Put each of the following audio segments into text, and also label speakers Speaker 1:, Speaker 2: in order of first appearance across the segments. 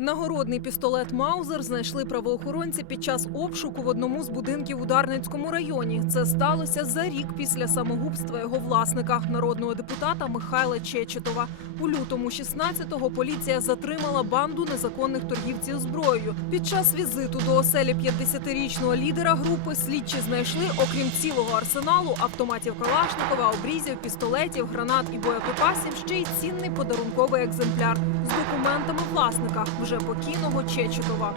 Speaker 1: Нагородний пістолет Маузер знайшли правоохоронці під час обшуку в одному з будинків у Дарницькому районі. Це сталося за рік після самогубства його власника, народного депутата Михайла Чечетова. У лютому 16-го поліція затримала банду незаконних торгівців зброєю. Під час візиту до оселі 50-річного лідера групи слідчі знайшли, окрім цілого арсеналу, автоматів Калашникова, обрізів, пістолетів, гранат і боєприпасів, ще й цінний подарунковий екземпляр з документами власника вже покійного Чечетова.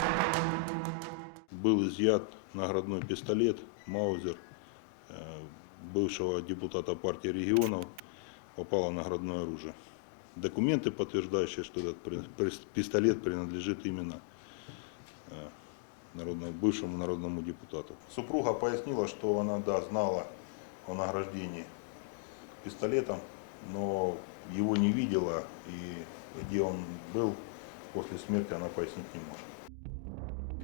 Speaker 2: Был изъят наградной пистолет Маузер э, бывшего депутата партии регионов. Попало наградное оружие. Документы, подтверждающие, что этот пистолет принадлежит именно э, народному, бывшему народному депутату. Супруга пояснила, что она да, знала о награждении пистолетом, но его не видела и где он был после смерти она пояснить не может.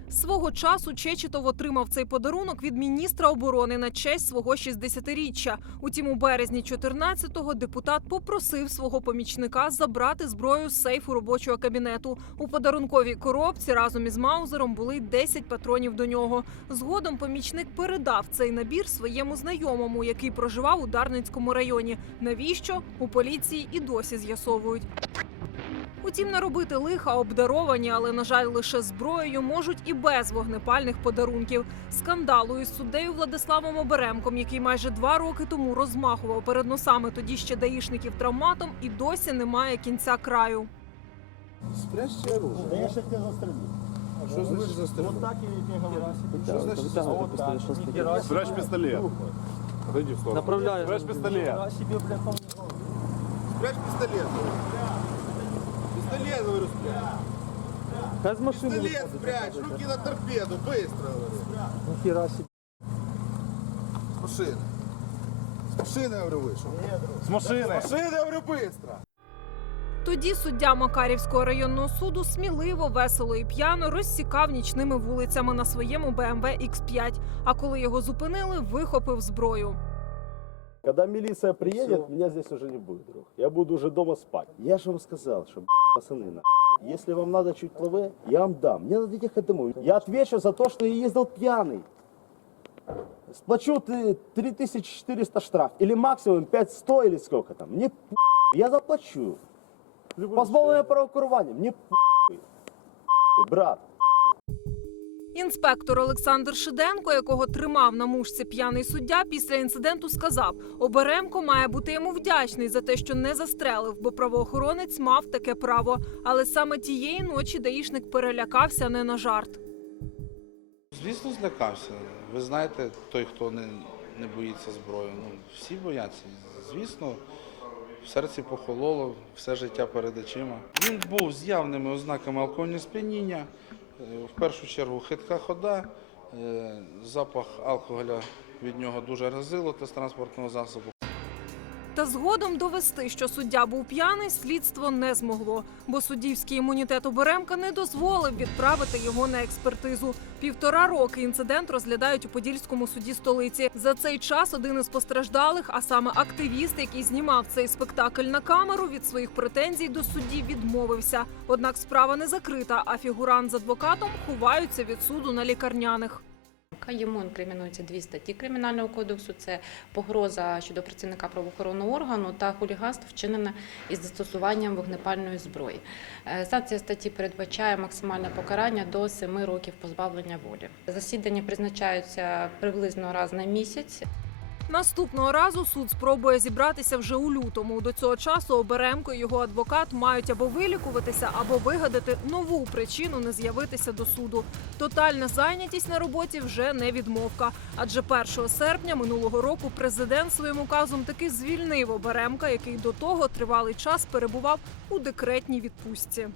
Speaker 1: Свого часу Чечетов отримав цей подарунок від міністра оборони на честь свого 60-річчя. Утім, у березні 14-го депутат попросив свого помічника забрати зброю з сейфу робочого кабінету. У подарунковій коробці разом із Маузером були й 10 патронів до нього. Згодом помічник передав цей набір своєму знайомому, який проживав у Дарницькому районі. Навіщо у поліції і досі з'ясовують. Утім, наробити лиха обдаровані, але на жаль, лише зброєю можуть і без вогнепальних подарунків. Скандалу із суддею Владиславом Оберемком, який майже два роки тому розмахував перед носами тоді ще даїшників травматом, і досі немає кінця краю.
Speaker 3: Спрячьте оружие.
Speaker 4: Да я сейчас тебя застрелю.
Speaker 3: Что значит застрелю?
Speaker 4: Вот так я тебе говорю.
Speaker 3: Что значит
Speaker 4: Вот так. Нихера себе.
Speaker 5: Спрячь пистолет.
Speaker 3: Отойди в сторону.
Speaker 5: Направляю. Спрячь пистолет.
Speaker 4: Нихера себе, бля, по.
Speaker 3: Спрячь пистолет Пистолет, говорю, спрячь.
Speaker 4: Хай з машини
Speaker 3: Пистолет
Speaker 4: виходить.
Speaker 3: спрячь. Руки на торпеду. Быстро, говорю.
Speaker 4: Нихера себе.
Speaker 3: С машины. С машины, говорю, вышел.
Speaker 5: С машины.
Speaker 3: С машины, говорю, быстро.
Speaker 1: Тоді суддя Макарівського районного суду сміливо, весело і п'яно розсікав нічними вулицями на своєму BMW X5. А коли його зупинили, вихопив зброю.
Speaker 6: Когда милиция приедет, меня здесь уже не будет, друг. Я буду уже дома спать. Я же вам сказал, что, б***ь, пацаны, на. Если вам надо чуть плаве, я вам дам. Мне надо ехать домой. Я отвечу за то, что я ездил пьяный. Сплачу ты 3400 штраф. Или максимум 5100 или сколько там. Мне п***, я заплачу. Позбавление правокурування. Мне п***, брат.
Speaker 1: Інспектор Олександр Шиденко, якого тримав на мушці п'яний суддя, після інциденту сказав: Оберемко має бути йому вдячний за те, що не застрелив, бо правоохоронець мав таке право. Але саме тієї ночі даїшник перелякався не на жарт.
Speaker 7: Звісно, злякався. Ви знаєте, той, хто не, не боїться зброї. Ну, всі бояться. Звісно, в серці похололо, все життя перед очима. Він був з явними ознаками алкогольного сп'яніння. В першу чергу хитка хода, е, запах алкоголя від нього дуже разило та з транспортного засобу.
Speaker 1: Та згодом довести, що суддя був п'яний, слідство не змогло, бо суддівський імунітет Оберемка не дозволив відправити його на експертизу. Півтора роки інцидент розглядають у Подільському суді столиці. За цей час один із постраждалих, а саме активіст, який знімав цей спектакль на камеру, від своїх претензій до судді відмовився. Однак справа не закрита, а фігурант з адвокатом ховаються від суду на лікарняних.
Speaker 8: Йому інкримінуються дві статті Кримінального кодексу: це погроза щодо працівника правоохоронного органу та хуліганство вчинене із застосуванням вогнепальної зброї. Е, Санкція статті передбачає максимальне покарання до 7 років позбавлення волі. Засідання призначаються приблизно раз на місяць.
Speaker 1: Наступного разу суд спробує зібратися вже у лютому. До цього часу Оберемко і його адвокат мають або вилікуватися, або вигадати нову причину не з'явитися до суду. Тотальна зайнятість на роботі вже не відмовка. Адже 1 серпня минулого року президент своїм указом таки звільнив Оберемка, який до того тривалий час перебував у декретній відпустці.